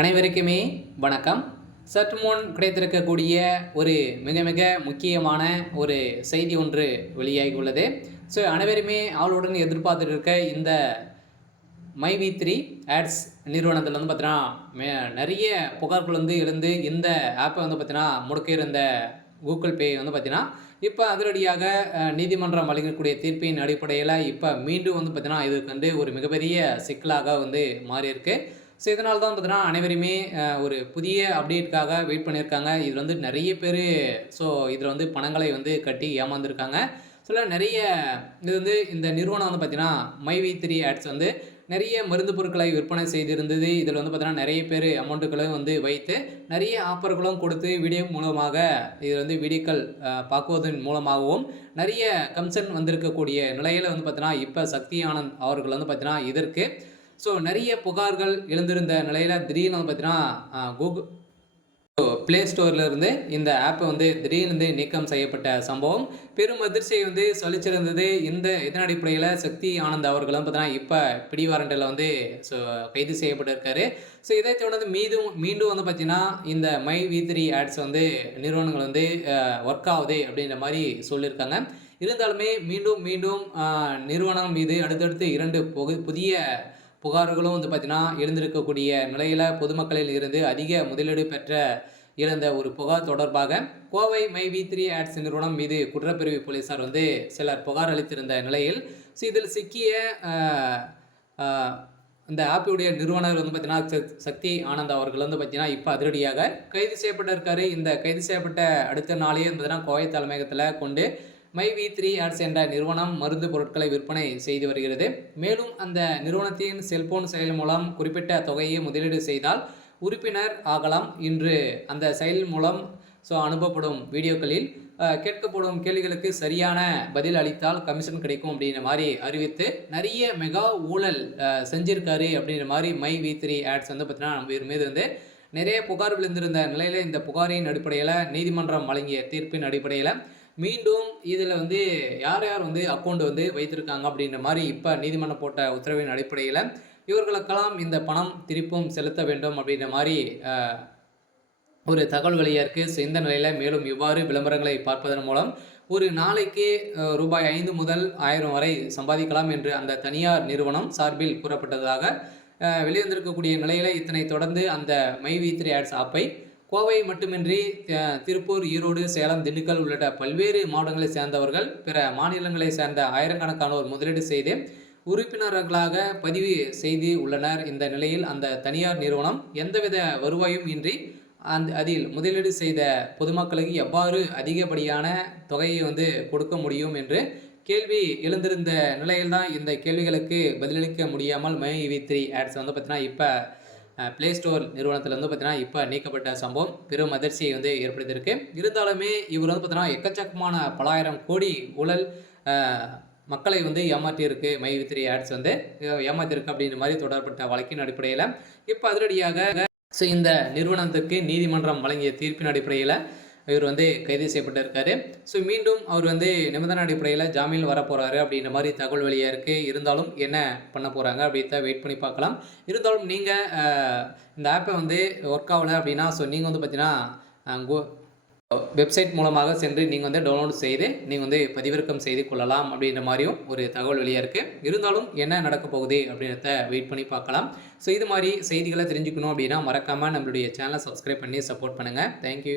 அனைவருக்குமே வணக்கம். சற்று முன் கிடைத்திருக்கக்கூடிய ஒரு மிக மிக முக்கியமான ஒரு செய்தி ஒன்று வெளியாகி உள்ளது. அனைவருமே ஆவலுடன் எதிர்பார்த்துட்டு இருக்க இந்த மைவி3 ஆட்ஸ் நிறுவனத்தில் வந்து பார்த்தீங்கன்னா நிறைய புகார்கள் வந்து எழுந்து இந்த ஆப்பை வந்து பார்த்தீங்கன்னா முடக்கியிருந்த கூகுள் பே வந்து பார்த்தீங்கன்னா இப்போ அதிரடியாக நீதிமன்றம் வழங்கக்கூடிய தீர்ப்பின் அடிப்படையில் இப்போ மீண்டும் வந்து பார்த்தீங்கன்னா இதுக்கு வந்து ஒரு மிகப்பெரிய சிக்கலாக வந்து மாறியிருக்கு. இதனால தான் பார்த்தீங்கன்னா அனைவருமே ஒரு புதிய அப்டேட்டுக்காக வெயிட் பண்ணியிருக்காங்க. இதில் வந்து நிறைய பேர் இதில் வந்து பணங்களை வந்து கட்டி ஏமாந்துருக்காங்க. நிறைய இது வந்து இந்த நிறுவனம் வந்து பார்த்தீங்கன்னா மைவி3 ஆட்ஸ் வந்து நிறைய மருந்து பொருட்களை விற்பனை செய்திருந்தது. இதில் வந்து பார்த்தீங்கன்னா நிறைய பேர் அமௌண்ட்டுகளும் வந்து வைத்து நிறைய ஆஃபர்களும் கொடுத்து வீடியோ மூலமாக இதில் வந்து வீடியோக்கள் பார்க்குவதன் மூலமாகவும் நிறைய கமிஷன் வந்திருக்கக்கூடிய நிலையில் வந்து பார்த்தீங்கன்னா இப்போ சக்தி ஆனந்த் அவர்கள் வந்து பார்த்தீங்கன்னா இதற்கு நிறைய புகார்கள் எழுந்திருந்த நிலையில் திடீர்னு வந்து பார்த்தீங்கன்னா கூகுள் ப்ளே ஸ்டோரில் இருந்து இந்த ஆப்பை வந்து திடீர்னு நீக்கம் செய்யப்பட்ட சம்பவம் பெரும் அதிர்ச்சியை வந்து சொல்லிச்சிருந்தது. இதன் அடிப்படையில் சக்தி ஆனந்த் அவர்களும் பார்த்தீங்கன்னா இப்போ பிடிவாரண்டில் வந்து கைது செய்யப்பட்டிருக்காரு. இதை தொடர்ந்து மீண்டும் வந்து பார்த்தீங்கன்னா இந்த மைவி3 ஆட்ஸ் வந்து நிறுவனங்கள் வந்து ஒர்க் ஆகுது அப்படின்ற மாதிரி சொல்லியிருக்காங்க. இருந்தாலுமே மீண்டும் நிறுவனம் மீது அடுத்தடுத்து 2 புதிய புகார்களும் வந்து பார்த்தீங்கன்னா எழுந்திருக்கக்கூடிய நிலையில் பொதுமக்களில் இருந்து அதிக முதலீடு பெற்ற இழந்த ஒரு புகார் தொடர்பாக கோவை மைவி3 ஆட்ஸ் நிறுவனம் மீது குற்றப்பிரிவு போலீசார் வந்து சிலர் புகார் அளித்திருந்த நிலையில் இதில் சிக்கிய இந்த ஆப்பியுடைய நிறுவனர் வந்து பார்த்தீங்கன்னா சக்தி ஆனந்த் அவர்கள் வந்து பார்த்தீங்கன்னா இப்போ அதிரடியாக கைது செய்யப்பட்டிருக்காரு. இந்த கைது செய்யப்பட்ட அடுத்த நாளே பார்த்தீங்கன்னா கோவை தலைமையகத்தில் கொண்டு மைவி3 ஆட்ஸ் என்ற நிறுவனம் மருந்து பொருட்களை விற்பனை செய்து வருகிறது. மேலும் அந்த நிறுவனத்தின் செல்போன் செயல் மூலம் குறிப்பிட்ட தொகையை முதலீடு செய்தால் உறுப்பினர் ஆகலாம். இன்று அந்த செயல் மூலம் அனுப்பப்படும் வீடியோக்களில் கேட்கப்படும் கேள்விகளுக்கு சரியான பதில் அளித்தால் கமிஷன் கிடைக்கும் அப்படின்ற மாதிரி அறிவித்து நிறைய மெகா ஊழல் செஞ்சிருக்காரு அப்படின்ற மாதிரி மைவி3 ஆட்ஸ் வந்து பார்த்தீங்கன்னா நம்ம மீது வந்து நிறைய புகார் விழுந்திருந்த நிலையில் இந்த புகாரின் அடிப்படையில் நீதிமன்றம் வழங்கிய தீர்ப்பின் அடிப்படையில் மீண்டும் இதில் வந்து யார் வந்து அக்கௌண்ட் வந்து வைத்திருக்காங்க அப்படின்ற மாதிரி இப்போ நீதிமன்றம் போட்ட உத்தரவின் அடிப்படையில் இவர்களுக்கெல்லாம் இந்த பணம் திருப்பும் செலுத்த வேண்டும் அப்படின்ற மாதிரி ஒரு தகவல் வெளியாக இருக்குது. இந்த நிலையில் மேலும் இவ்வாறு விளம்பரங்களை பார்ப்பதன் மூலம் ஒரு நாளைக்கு ரூபாய் 5 முதல் 1000 வரை சம்பாதிக்கலாம் என்று அந்த தனியார் நிறுவனம் சார்பில் கூறப்பட்டதாக வெளிவந்திருக்கக்கூடிய நிலையில் இதனை தொடர்ந்து அந்த மைவி3 ஆட்ஸ் ஆப்பை கோவை மட்டுமின்றி திருப்பூர், ஈரோடு, சேலம், திண்டுக்கல் உள்ளிட்ட பல்வேறு மாவட்டங்களை சேர்ந்தவர்கள் பிற மாநிலங்களை சேர்ந்த ஆயிரக்கணக்கானோர் முதலீடு செய்து உறுப்பினர்களாக பதிவு செய்து உள்ளனர். இந்த நிலையில் அந்த தனியார் நிறுவனம் எந்தவித வருவாயும் இன்றி அதில் முதலீடு செய்த பொதுமக்களுக்கு எவ்வாறு அதிகப்படியான தொகையை வந்து கொடுக்க முடியும் என்று கேள்வி எழுந்திருந்த நிலையில்தான் இந்த கேள்விகளுக்கு பதிலளிக்க முடியாமல் மைவி3 ஆட்ஸ் வந்து பார்த்தீங்கன்னா இப்போ ப்ளே ஸ்டோர் நிறுவனத்தில் வந்து பார்த்தீங்கன்னா இப்போ நீக்கப்பட்ட சம்பவம் பெரும் அதிர்ச்சியை வந்து ஏற்படுத்தியிருக்கு. இருந்தாலுமே இவர் வந்து பார்த்தீங்கன்னா எக்கச்சக்கமான பலாயிரம் கோடி ஊழல் மக்களை வந்து ஏமாற்றியிருக்கு. மைவி3 ஆட்ஸ் வந்து ஏமாற்றிருக்கு அப்படின்ற மாதிரி தொடரப்பட்ட வழக்கின் அடிப்படையில் இப்போ அதிரடியாக இந்த நிறுவனத்துக்கு நீதிமன்றம் வழங்கிய தீர்ப்பின் அடிப்படையில் இவர் வந்து கைது செய்யப்பட்டிருக்காரு. மீண்டும் அவர் வந்து நிபந்தனை அடிப்படையில் ஜாமீன் வரப்போகிறாரு அப்படின்ற மாதிரி தகவல் வெளியாக இருக்குது. இருந்தாலும் என்ன பண்ண போகிறாங்க அப்படின்றத வெயிட் பண்ணி பார்க்கலாம். இருந்தாலும் நீங்கள் இந்த ஆப்பை வந்து ஒர்க் ஆகலை அப்படின்னா நீங்கள் வந்து பார்த்தீங்கன்னா வெப்சைட் மூலமாக சென்று நீங்கள் வந்து டவுன்லோட் செய்து நீங்கள் வந்து பதிவிறக்கம் செய்து கொள்ளலாம் அப்படின்ற மாதிரியும் ஒரு தகவல் வெளியாக இருக்குது. இருந்தாலும் என்ன நடக்க போகுது அப்படின்றத வெயிட் பண்ணி பார்க்கலாம். இது மாதிரி செய்திகளை தெரிஞ்சுக்கணும் அப்படின்னா மறக்காமல் நம்மளுடைய சேனலை சப்ஸ்கிரைப் பண்ணி சப்போர்ட் பண்ணுங்கள். தேங்க்யூ.